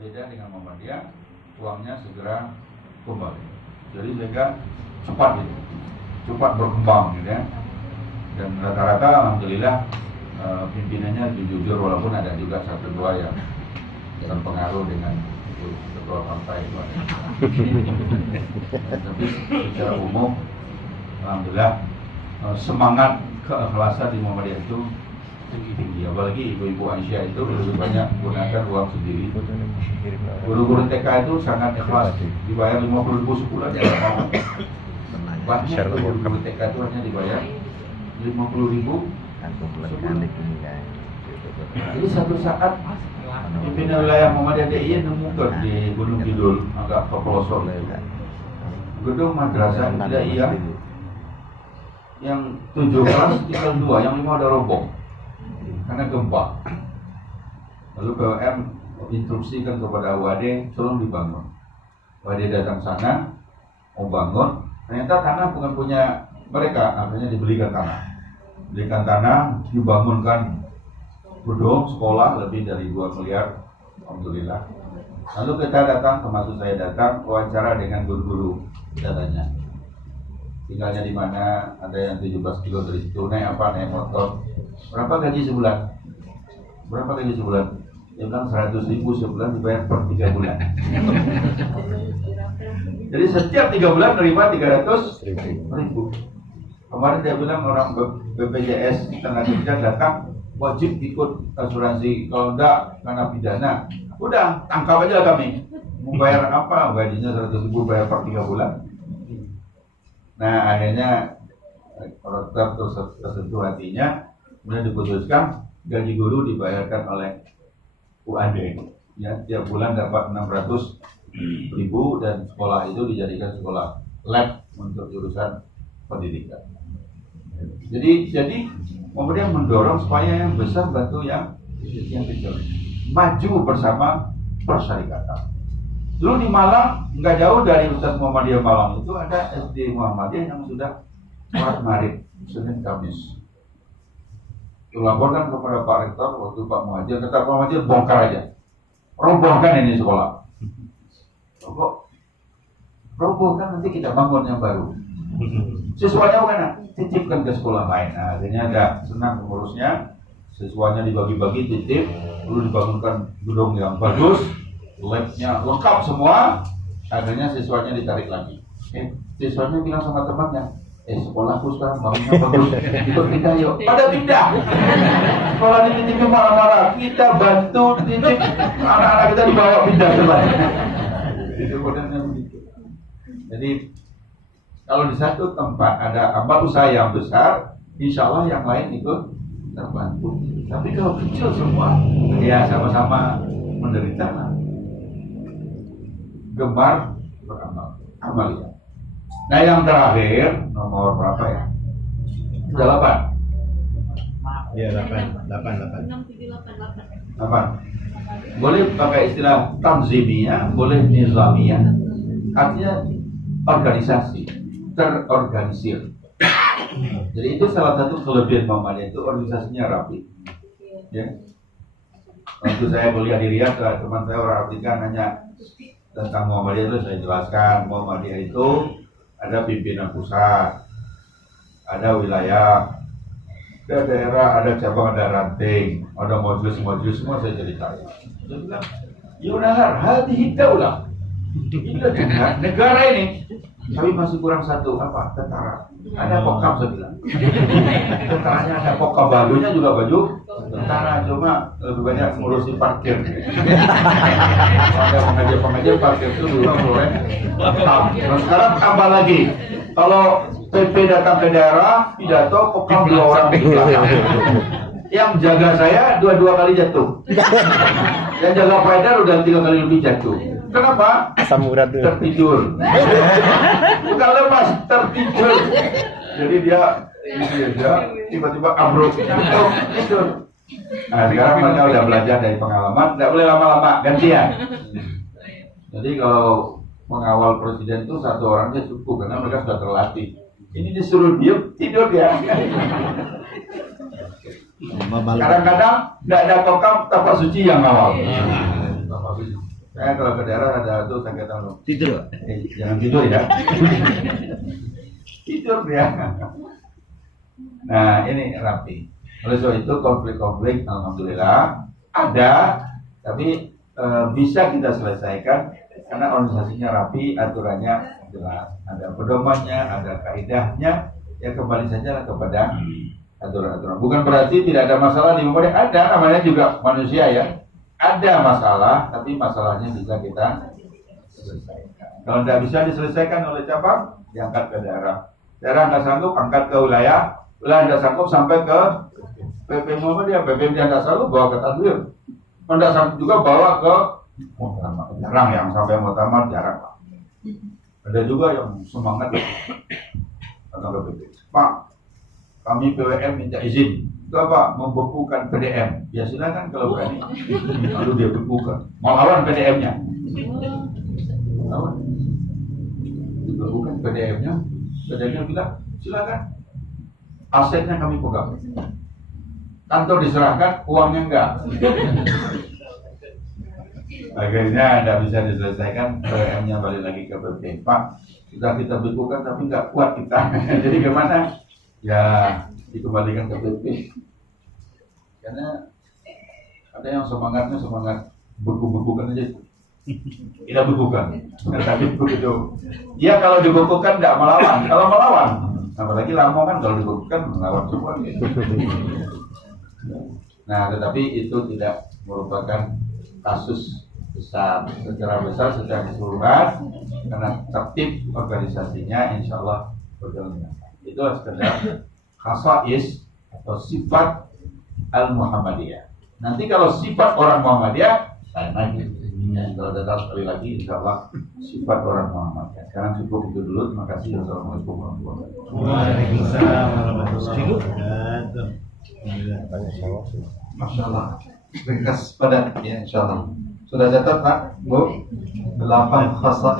Beda dengan Muhammadiyah, uangnya segera kembali. Jadi sehingga cepat gitu, cepat berkembang gitu ya. Dan rata-rata alhamdulillah pimpinannya jujur, walaupun ada juga satu dua yang terpengaruh dengan itu ketua partai itu ada. Tapi secara umum alhamdulillah semangat keikhlasan di Muhammadiyah itu tinggi, apalagi ibu-ibu Aisyah itu lebih banyak menggunakan uang sendiri. Guru-guru TK itu sangat ikhlas, dibayar 50.000 sebulan ya mau. Banyak guru-guru TK itu hanya dibayar 50.000 sebulan. Jadi satu saat pimpinan wilayah Muhammadiyah DIY nemukan di Gunung Kidul agak ke pelosok gedung madrasah Ibtidaiyah yang 7 kelas tinggal 2, yang 5 udah roboh karena gempa. Lalu BUM instruksikan kepada UAD tolong dibangun. UAD datang sana mau bangun, ternyata tanah bukan punya mereka, akhirnya dibelikan tanah. Belikan tanah, dibangunkan gedung sekolah lebih dari 2 miliar, alhamdulillah. Lalu kita datang, termasuk saya datang, wawancara dengan guru-guru, kita tanya tinggalnya di mana, ada yang 17 kilo dari situ, naik apa, naik motor, berapa gaji sebulan? Berapa gaji sebulan? Dia bilang 100.000 sebulan dibayar per 3 bulan. Jadi setiap 3 bulan nerima 300.000. Kemarin dia bilang orang BPJS tenaga kerja datang wajib ikut asuransi, kalau enggak karena pidana. Udah, tangkap aja kami. Mau bayar apa? Gajinya 100.000 bayar per 3 bulan. Nah akhirnya orang tersentuh hatinya, kemudian diputuskan gaji guru dibayarkan oleh UAD. Ya, tiap bulan dapat 600.000 dan sekolah itu dijadikan sekolah lab untuk jurusan pendidikan. Jadi kemudian mendorong supaya yang besar bantu yang kecil, maju bersama persyarikatan. Dulu di Malang, nggak jauh dari Ustadz Muhammadiyah Malang itu ada SD Muhammadiyah yang sudah sholat maghrib Senin Kamis. Dilaporkan kepada Pak Rektor waktu Pak Muhajir, kata Pak Muhajir bongkar aja, robohkan ini sekolah. Robohkan nanti kita bangun yang baru. Siswanya mana? Titipkan ke sekolah lain. Nah, akhirnya ada senang pengurusnya, siswanya dibagi-bagi titip, lalu dibangunkan gedung yang bagus, labnya lengkap semua. Akhirnya siswanya ditarik lagi. Siswanya bilang sama temannya, sekolahku sekarang bangunnya bagus, ikut pindah yuk. Pada pindah. Sekolah dititipnya marah-marah, kita bantu titip, anak-anak kita dibawa pindah ke lain. Itu kodenya begitu. Jadi kalau di satu tempat ada amal usaha yang besar, insya Allah yang lain ikut terbantu. Tapi kalau kecil semua, ya sama-sama menderita lah. Gemar beramal, amalia. Nah yang terakhir, nomor berapa ya? 8. Iya 8. 8. Boleh pakai istilah tanzimiyah, boleh nizamiyah. Artinya organisasi, terorganisir. Jadi itu salah satu kelebihan Muhammadiyah, itu organisasinya rapi. Ya. Waktu saya kuliah di Riyadh, teman saya orang Afrika nanya tentang Muhammadiyah, itu saya jelaskan Muhammadiyah itu ada pimpinan pusat, ada wilayah, ada daerah, ada cabang, ada ranting, ada majelis, semua saya ceritain. Dia bilang, Yunahar, hati daulah. Ini negara ini, tapi masih kurang satu, apa? Tentara. Ada pokam, saya bilang. Tentaranya ada pokam, bajunya juga baju tentara, cuma lebih banyak ngurusi parkir. Ada pengajar parkir itu dulu sore. Nah, sekarang tambah lagi. Kalau PP datang ke daerah, pidato, pokam 2 orang di belakang. Yang jaga saya 2 kali jatuh. Yang jaga Pak Haidar udah 3 kali lebih jatuh. Kenapa? Tertidur. Bukan lemas, tertidur. Jadi dia tiba-tiba ambruk. Tidur. Nah sekarang mereka udah belajar dari pengalaman, tidak boleh lama-lama, gantian. Jadi kalau mengawal presiden itu 1 orangnya cukup, karena mereka sudah terlatih. Ini disuruh diam, tidur dia. Kadang-kadang tidak ada kokam, tapak suci yang ngawal. Saya kalau ke daerah ada tuh saya tahu. Tidur. Jangan tidur ya. Tidur dia. Nah ini rapi. Oleh sebab itu konflik-konflik alhamdulillah ada, tapi bisa kita selesaikan karena organisasinya rapi, aturannya jelas, ada pedomannya, ada kaidahnya. Ya kembali saja kepada aturan-aturan. Bukan berarti tidak ada masalah di Muhammadiyah, ada, namanya juga manusia ya. Ada masalah, tapi masalahnya bisa kita selesaikan. Kalau tidak bisa diselesaikan oleh cabang, diangkat ke daerah. Daerah nggak sanggup, angkat ke wilayah. Wilayah nggak sanggup sampai ke PP Muhammadiyah. PP nggak sanggup, bawa ke Tanwir. Nggak sanggup juga bawa ke Muktamar. Jarang yang sampai Muktamar, jarang lah. Ada juga yang semangat datang ke PP. Pak, kami PWM minta izin. Itu apa? Membekukan PDM. Ya silakan kalau berani. Lalu dia bekukan. Mau lawan PDM-nya. Lawan. Dibekukan PDM-nya. PDM-nya bilang, silakan. Asetnya kami pegang. Kantor diserahkan, uangnya enggak. Akhirnya tidak bisa diselesaikan, PDM-nya balik lagi ke PP. Pak, sudah kita bekukan tapi enggak kuat kita. Jadi gimana? Ya dikembalikan ke PP karena ada yang semangatnya semangat beku-bekukan aja, tidak bekukan. Tapi begitu ya kalau dibekukan tidak melawan, kalau melawan apalagi Lampung kan kalau dibekukan melawan semua gitu. Nah tetapi itu tidak merupakan kasus besar secara keseluruhan karena tertib organisasinya insya Allah berjalan. Itu sekedar khasais atau sifat al-Muhammadiyah. Nanti kalau sifat orang Muhammadiyah, saya nanya. Kalau datang sekali lagi, insya Allah sifat orang Muhammadiyah. Sekarang cukup itu dulu. Terima kasih. Wassalamualaikum warahmatullahi wabarakatuh. Waalaikumsalam warahmatullahi wabarakatuh. Masya Allah. Ringkas padat ya insya Allah. Sudah catat Pak, Bu? 8 khasais